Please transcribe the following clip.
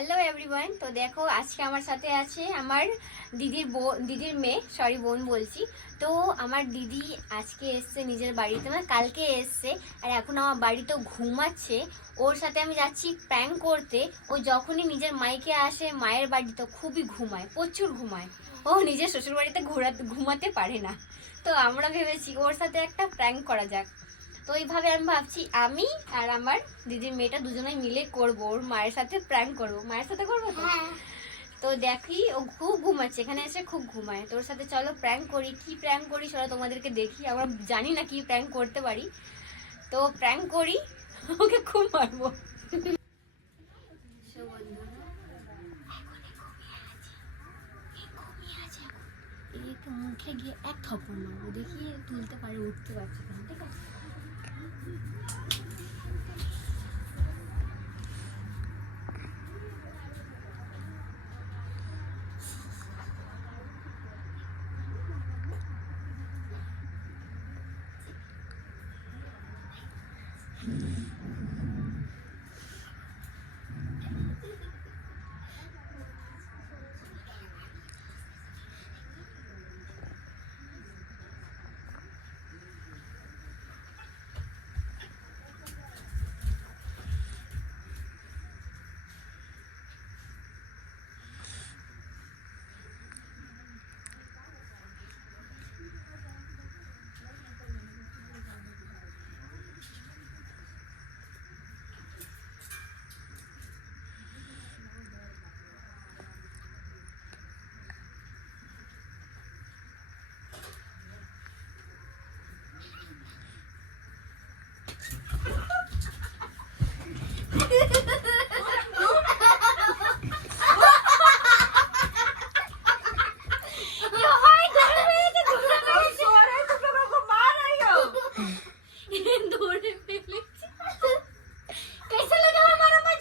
Hello everyone. তো দেখো আজকে আমার সাথে আছে আমার দিদির মেয়ে, বোন বলছি। তো আমার দিদি আজকে এসছে নিজের বাড়িতে, মানে কালকে এসছে, আর এখন আমার বাড়িতে ঘুমাচ্ছে। ওর সাথে আমি যাচ্ছি প্র্যাঙ্ক করতে। ও যখনই নিজের মাইকে আসে, মায়ের বাড়িতে খুবই ঘুমায়, প্রচুর ঘুমায়। ও নিজের শ্বশুর বাড়িতে ঘুমাতে পারে না। তো আমরা ভেবেছি ওর সাথে একটা প্র্যাঙ্ক করা যাক। তো এইভাবে আমি ভাবছি আমি আর আমার দিদির মেয়েটা দুজনে মিলে করবো, ওর মায়ের সাথে প্র্যাঙ্ক করবো। মায়ের সাথে করবো তো? তো দেখি ও খুব ঘুমাচ্ছে, এখানে এসে খুব ঘুমায়। তোর সাথে চলো প্র্যাঙ্ক করি। কি প্র্যাঙ্ক করি সেটা তোমাদেরকে দেখি। আমরা জানি না কি প্র্যাঙ্ক করতে পারি, তো প্র্যাঙ্ক করি। ওকে খুব মারবো। একটু মুখে গিয়ে এক থাপ্পড় মারবো, দেখি তুলতে পারে, উঠতে পারছে না। ঠিক আছে?